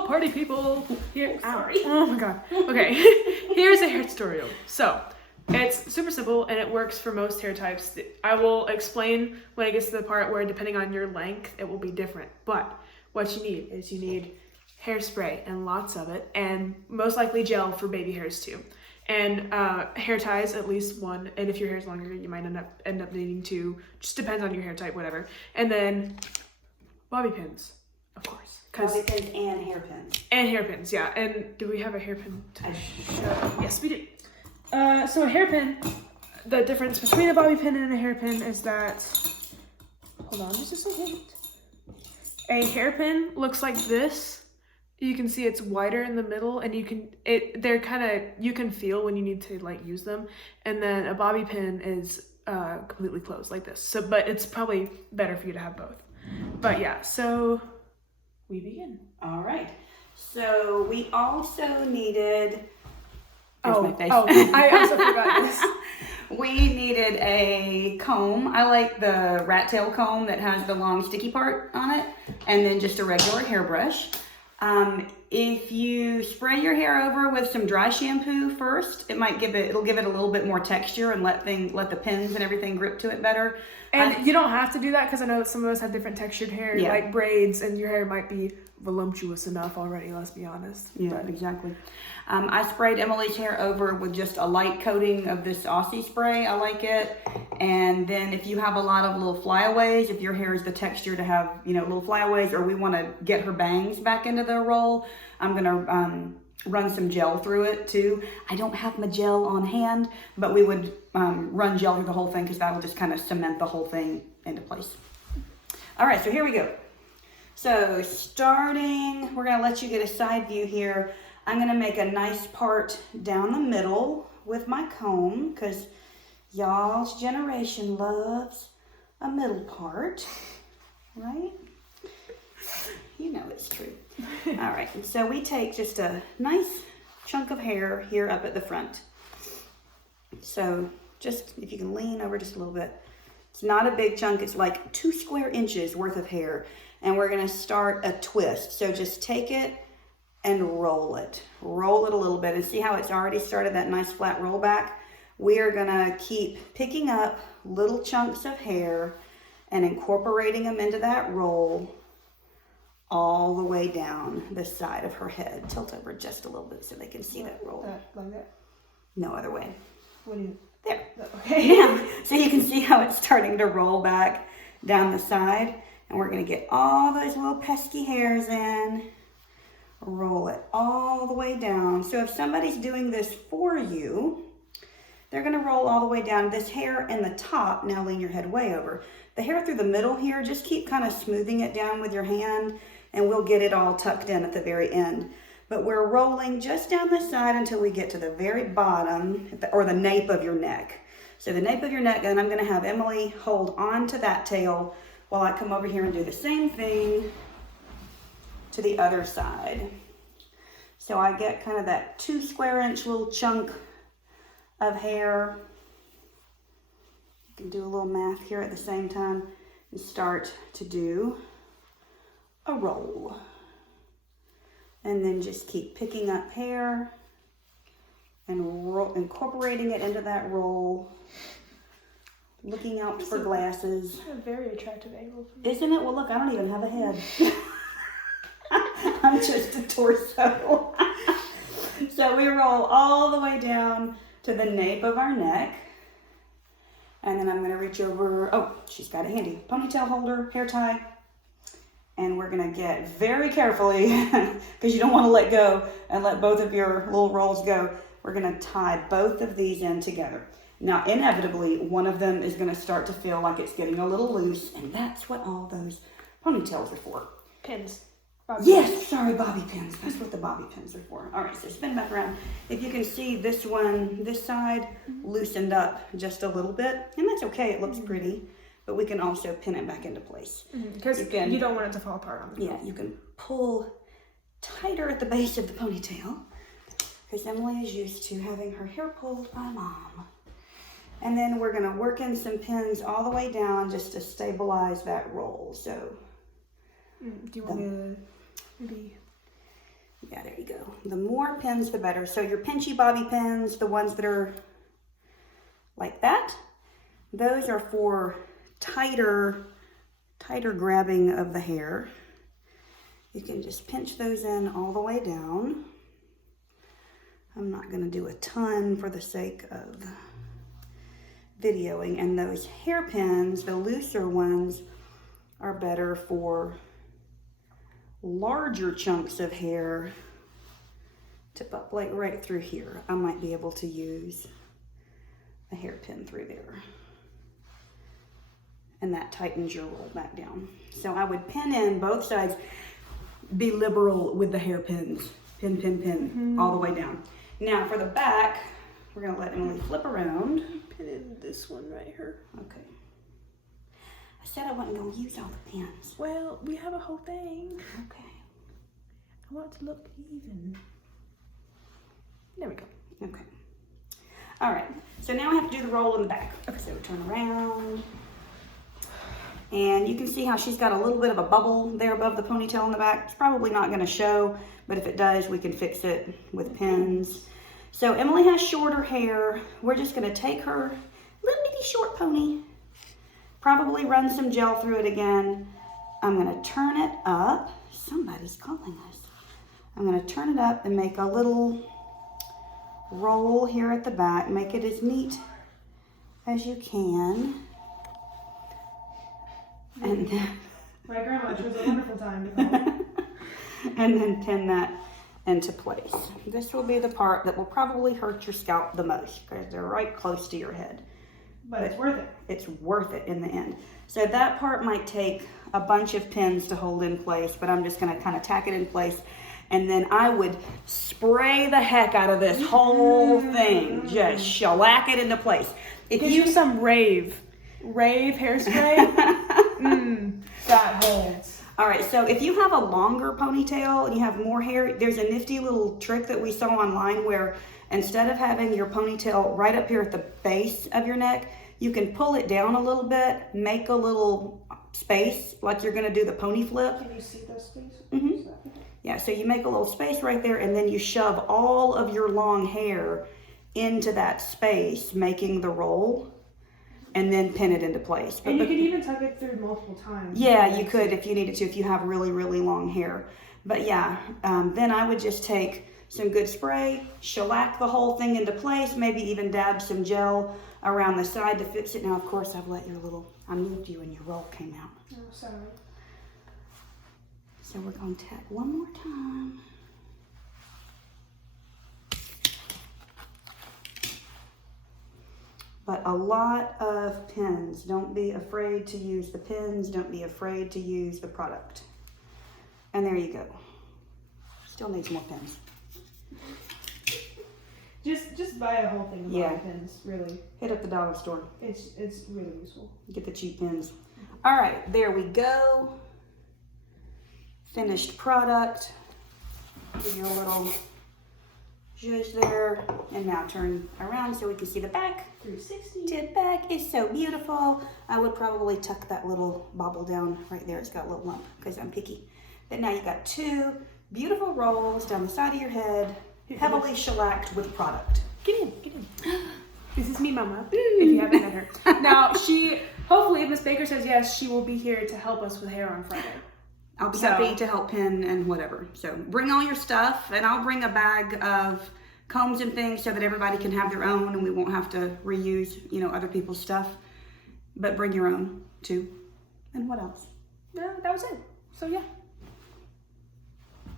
Hello, party people. Here, sorry. Oh my god. Okay, here's a hair tutorial. So, it's super simple and it works for most hair types. I will explain when it gets to the part where, depending on your length, it will be different. But what you need is hairspray and lots of it, and most likely gel for baby hairs too. And hair ties, at least one. And if your hair is longer, you might end up needing two. Just depends on your hair type, whatever. And then bobby pins, of course. Bobby pins and hairpins. And hairpins, yeah. And do we have a hairpin to show? Yes, we do. So a hairpin, the difference between a bobby pin and a hairpin is that, hold on just a second. A hairpin looks like this. You can see it's wider in the middle, and you can feel when you need to like use them. And then a bobby pin is completely closed like this. So, but it's probably better for you to have both. But yeah, so we begin. All right. So we also needed. My face. I also forgot this. We needed a comb. I like the rat tail comb that has the long sticky part on it, and then just a regular hairbrush. If you spray your hair over with some dry shampoo first, it'll give it a little bit more texture and let the pins and everything grip to it better. And you don't have to do that, because I know that some of us have different textured hair, like braids, and your hair might be voluptuous enough already, let's be honest. Yeah, exactly. I sprayed Emily's hair over with just a light coating of this Aussie spray. I like it. And then if you have a lot of little flyaways, if your hair is the texture to have, little flyaways, or we want to get her bangs back into the roll, I'm going to run some gel through it too. I don't have my gel on hand, but we would run gel through the whole thing, because that will just kind of cement the whole thing into place. All right, so here we go. So starting, we're going to let you get a side view here. I'm going to make a nice part down the middle with my comb, because y'all's generation loves a middle part, right? You know it's true. All right, and so we take just a nice chunk of hair here up at the front. So just, if you can lean over just a little bit. It's not a big chunk, it's like 2 square inches worth of hair. And we're gonna start a twist. So just take it and roll it. Roll it a little bit, and see how it's already started that nice flat roll back? We are gonna keep picking up little chunks of hair and incorporating them into that roll all the way down the side of her head. Tilt over just a little bit so they can see that roll. Like that? No other way. What do you? There. Okay. Yeah. So you can see how it's starting to roll back down the side. And we're going to get all those little pesky hairs in. Roll it all the way down. So if somebody's doing this for you, they're going to roll all the way down. This hair in the top, now lean your head way over. The hair through the middle here, just keep kind of smoothing it down with your hand, and we'll get it all tucked in at the very end. But we're rolling just down the side until we get to the very bottom, or the nape of your neck. So the nape of your neck, and I'm going to have Emily hold on to that tail while I come over here and do the same thing to the other side. So I get kind of that 2 square inch little chunk of hair. You can do a little math here at the same time and start to do a roll. And then just keep picking up hair and incorporating it into that roll. Looking out for glasses. A very attractive angle. Isn't it? Well, look, I don't even have a head. I'm just a torso. So we roll all the way down to the nape of our neck. And then I'm going to reach over. Oh, she's got a handy ponytail holder, hair tie. And we're going to get very carefully, because you don't want to let go and let both of your little rolls go. We're going to tie both of these in together. Now, inevitably, one of them is going to start to feel like it's getting a little loose, and that's what all those ponytails are for. Pins. Bobby pins. That's what the bobby pins are for. All right, so spin back around. If you can see this side loosened up just a little bit, and that's okay, it looks pretty, but we can also pin it back into place. Because you don't want it to fall apart on the Yeah, you can pull tighter at the base of the ponytail, because Emily is used to having her hair pulled by Mom. And then we're going to work in some pins all the way down just to stabilize that roll. So, do you want me to maybe Yeah, there you go. The more pins, the better. So your pinchy bobby pins, the ones that are like that, those are for tighter grabbing of the hair. You can just pinch those in all the way down. I'm not going to do a ton for the sake of videoing. And those hairpins, the looser ones, are better for larger chunks of hair. Tip up like right through here. I might be able to use a hairpin through there. And that tightens your roll back down. So I would pin in both sides. Be liberal with the hairpins. Pin, pin, pin, all the way down. Now for the back, we're gonna let Emily flip around. Pin in this one right here. Okay. I said I wasn't gonna use all the pins. Well, we have a whole thing. Okay. I want it to look even. There we go. Okay. All right. So now I have to do the roll in the back. Okay. So we turn around. And you can see how she's got a little bit of a bubble there above the ponytail in the back. It's probably not going to show, but if it does, we can fix it with pins. So Emily has shorter hair. We're just going to take her little bitty short pony, probably run some gel through it again. I'm going to turn it up. Somebody's calling us. I'm going to turn it up and make a little roll here at the back. Make it as neat as you can. And my grandma chose a wonderful time to call. And then pin that into place. This will be the part that will probably hurt your scalp the most because they're right close to your head. But it's worth it. It's worth it in the end. So that part might take a bunch of pins to hold in place, but I'm just going to kind of tack it in place. And then I would spray the heck out of this whole thing. Just shellac it into place. If Give you some rave hairspray. That holds. All right, so if you have a longer ponytail and you have more hair, there's a nifty little trick that we saw online where instead of having your ponytail right up here at the base of your neck, you can pull it down a little bit, make a little space like you're gonna do the pony flip. Can you see those spaces? Mm-hmm. Yeah, so you make a little space right there and then you shove all of your long hair into that space, making the roll. And then pin it into place. And you could even tuck it through multiple times. Yeah, you could if you needed to, if you have really, really long hair. But yeah, then I would just take some good spray, shellac the whole thing into place, maybe even dab some gel around the side to fix it. Now, of course, I've let your I moved you and your roll came out. Oh, sorry. So we're going to tap one more time. But a lot of pins. Don't be afraid to use the pins. Don't be afraid to use the product. And there you go. Still needs more pins. Just buy a whole thing of bobby pins, really. Hit up the dollar store. It's really useful. Get the cheap pins. All right, there we go. Finished product. Give you a little zhuzh there. And now turn around so we can see the back. 360. Tip back is so beautiful. I would probably tuck that little bobble down right there. It's got a little lump because I'm picky. But now you got two beautiful rolls down the side of your head, heavily shellacked with product. Get in. This is me, Mama, if you haven't met her. Now, hopefully, if Miss Baker says yes, she will be here to help us with hair on Friday. I'll be happy to help pin and whatever. So bring all your stuff, and I'll bring a bag of combs and things so that everybody can have their own and we won't have to reuse, other people's stuff. But bring your own too. And what else? No, that was it. So yeah.